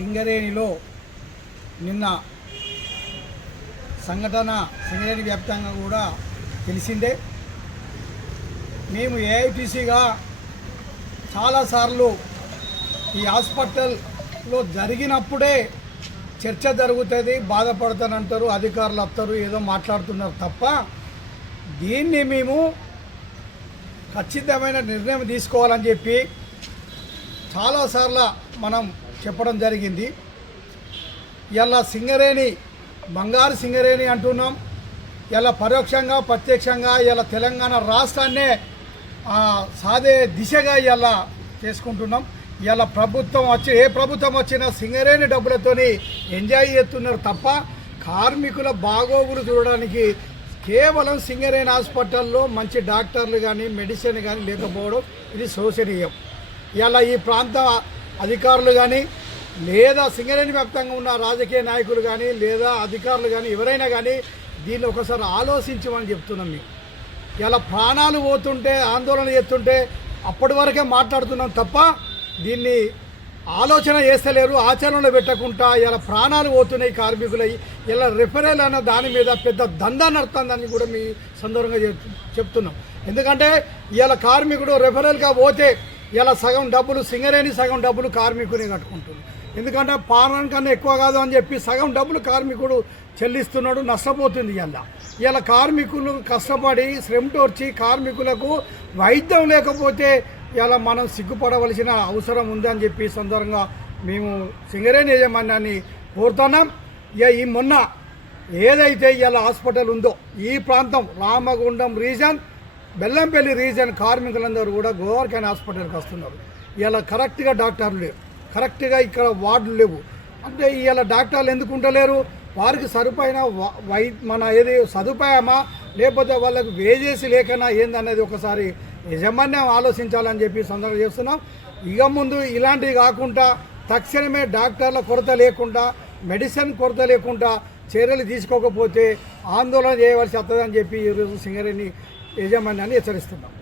సింగరేణిలో నిన్న సంఘటన సింగరేణి వ్యాప్తంగా కూడా తెలిసిందే. మేము ఏఐటీసీగా చాలాసార్లు ఈ హాస్పిటల్లో జరిగినప్పుడే చర్చ జరుగుతుంది బాధపడతానంటారు అధికారులు వస్తారు ఏదో మాట్లాడుతున్నారు తప్ప దీన్ని మేము ఖచ్చితమైన నిర్ణయం తీసుకోవాలని చెప్పి చాలాసార్లు మనం చెప్పడం జరిగింది. ఇలా సింగరేణి బంగారు సింగరేణి అంటున్నాం. ఇలా పరోక్షంగా ప్రత్యక్షంగా ఇలా తెలంగాణ రాష్ట్రాన్నే సాదే దిశగా ఇలా చేసుకుంటున్నాం. ఇలా ప్రభుత్వం వచ్చి ఏ ప్రభుత్వం వచ్చినా సింగరేణి డబ్బులతోని ఎంజాయ్ చేస్తున్నారు తప్ప కార్మికుల బాగోగులు చూడడానికి కేవలం సింగరేణి హాస్పిటల్లో మంచి డాక్టర్లు కానీ మెడిసిన్ కానీ లేకపోవడం ఇది శోచనీయం ఇలా ఈ ప్రాంత అధికారులు కానీ లేదా సింగరేణి వ్యాప్తంగా ఉన్న రాజకీయ నాయకులు కానీ లేదా అధికారులు కానీ ఎవరైనా కానీ దీన్ని ఒకసారి ఆలోచించమని చెప్తున్నాం మేము. ఇలా ప్రాణాలు పోతుంటే ఆందోళన చేస్తుంటే అప్పటి వరకే మాట్లాడుతున్నాం తప్ప దీన్ని ఆలోచన చేస్తలేరు ఆచరణలో పెట్టకుండా ఇలా ప్రాణాలు పోతున్నాయి కార్మికులై ఇలా రిఫరల్ అన్న దాని మీద పెద్ద దందా నడుతుందని కూడా మీ సందర్భంగా చెప్- చెప్తున్నాం. ఎందుకంటే ఇలా కార్మికుడు రెఫరల్గా పోతే ఇలా సగం డబ్బులు సింగరేణి సగం డబ్బులు కార్మికుని కట్టుకుంటుంది. ఎందుకంటే పాలన కన్నా ఎక్కువ కాదు అని చెప్పి సగం డబ్బులు కార్మికుడు చెల్లిస్తున్నాడు నష్టపోతుంది ఇలా ఇలా కార్మికులు కష్టపడి శ్రమటోర్చి కార్మికులకు వైద్యం లేకపోతే ఇలా మనం సిగ్గుపడవలసిన అవసరం ఉందని చెప్పి సందర్భంగా మేము సింగరేణి యజమాన్యాన్ని కోరుతున్నాం. ఇక ఈ మొన్న ఏదైతే ఇలా హాస్పిటల్ ఉందో ఈ ప్రాంతం రామగుండం రీజన్ బెల్లంపల్లి రీజన్ కార్మికులందరూ కూడా గోవర్కన్ హాస్పిటల్కి వస్తున్నారు. ఇలా కరెక్ట్గా డాక్టర్లు లేరు కరెక్ట్గా ఇక్కడ వార్డులు లేవు. అంటే ఇలా డాక్టర్లు ఎందుకు ఉండలేరు? వారికి సరిపోయిన వ- వై మన ఏది సదుపాయమా? లేకపోతే వాళ్ళకి వేజేసి లేకనా? ఏందనేది ఒకసారి యజమాన్యం ఆలోచించాలని చెప్పి సందర్భం చేస్తున్నాం. ఇక ముందు ఇలాంటివి కాకుండా తక్షణమే డాక్టర్ల కొరత లేకుండా మెడిసిన్ కొరత లేకుండా చర్యలు తీసుకోకపోతే ఆందోళన చేయవలసి వస్తుందని చెప్పి ఈరోజు సింగరేణి యజమాన్యాన్ని హెచ్చరిస్తున్నాం.